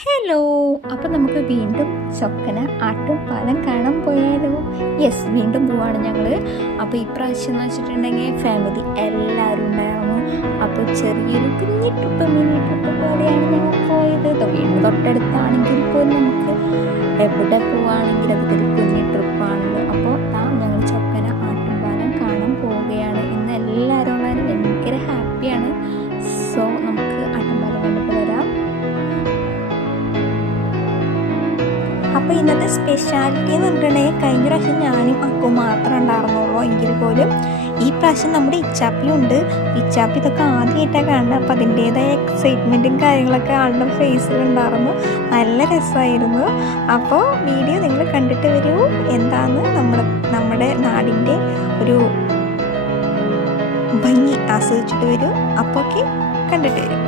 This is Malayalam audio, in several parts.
ഹലോ, അപ്പം നമുക്ക് വീണ്ടും ചൊക്കന ആട്ടും പാലം കാണാൻ പോയാലോ? യെസ്, വീണ്ടും പോവാണ് ഞങ്ങൾ. അപ്പോൾ ഇപ്രാവശ്യം എന്ന് വെച്ചിട്ടുണ്ടെങ്കിൽ ഫാമിലി എല്ലാവരും ഉണ്ടായിരുന്നു. അപ്പോൾ ചെറിയൊരു കുഞ്ഞി ട്രിപ്പ്, മിനി ട്രിപ്പ് പോലെയാണ് ഞങ്ങൾ പോയത്. വീണ്ടും തൊട്ടടുത്താണെങ്കിൽ പോലും നമുക്ക് എവിടെ പോവുകയാണെങ്കിൽ അതൊരു കുഞ്ഞി ട്രിപ്പാണല്ലോ. അപ്പോൾ ഞങ്ങൾ ചൊക്കന ആട്ടും പാലം കാണാൻ പോവുകയാണ്. ഇന്ന് എല്ലാവരും ഉള്ളതിന് ഭയങ്കര ഹാപ്പിയാണ്. സോ നമുക്ക് ആട്ടുംപാലം കണ്ടിട്ട് വരാം. അപ്പോൾ ഇന്നത്തെ സ്പെഷ്യാലിറ്റി എന്ന് പറഞ്ഞിട്ടുണ്ടെങ്കിൽ കഴിഞ്ഞ പ്രാവശ്യം ഞാനും അക്കും മാത്രമേ ഉണ്ടായിരുന്നുള്ളൂ. എങ്കിൽ പോലും ഈ പ്രാവശ്യം നമ്മുടെ ഇച്ചാപ്പി ഉണ്ട്. ഇച്ചാപ്പി ഇതൊക്കെ ആദ്യമായിട്ടാണ് കാണുന്നത്. അപ്പോൾ അതിൻ്റേതായ എക്സൈറ്റ്മെൻറ്റും കാര്യങ്ങളൊക്കെ ആളുടെ ഫേസിലുണ്ടായിരുന്നു. നല്ല രസമായിരുന്നു. അപ്പോൾ വീഡിയോ നിങ്ങൾ കണ്ടിട്ട് വരൂ. എന്താണ് നമ്മുടെ നാടിൻ്റെ ഒരു ഭംഗി ആസ്വദിച്ചിട്ട് വരൂ. അപ്പോൾ ഒക്കെ കണ്ടിട്ട് വരും.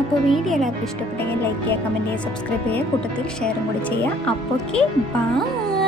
അപ്പോൾ വീഡിയോ എല്ലാവർക്കും ഇഷ്ടപ്പെട്ടെങ്കിൽ ലൈക്ക് ചെയ്യുക, കമൻറ്റ് ചെയ്യുക, സബ്സ്ക്രൈബ് ചെയ്യുക, കൂട്ടത്തിൽ ഷെയറും കൂടി ചെയ്യുക. അപ്പോൾ ബൈ.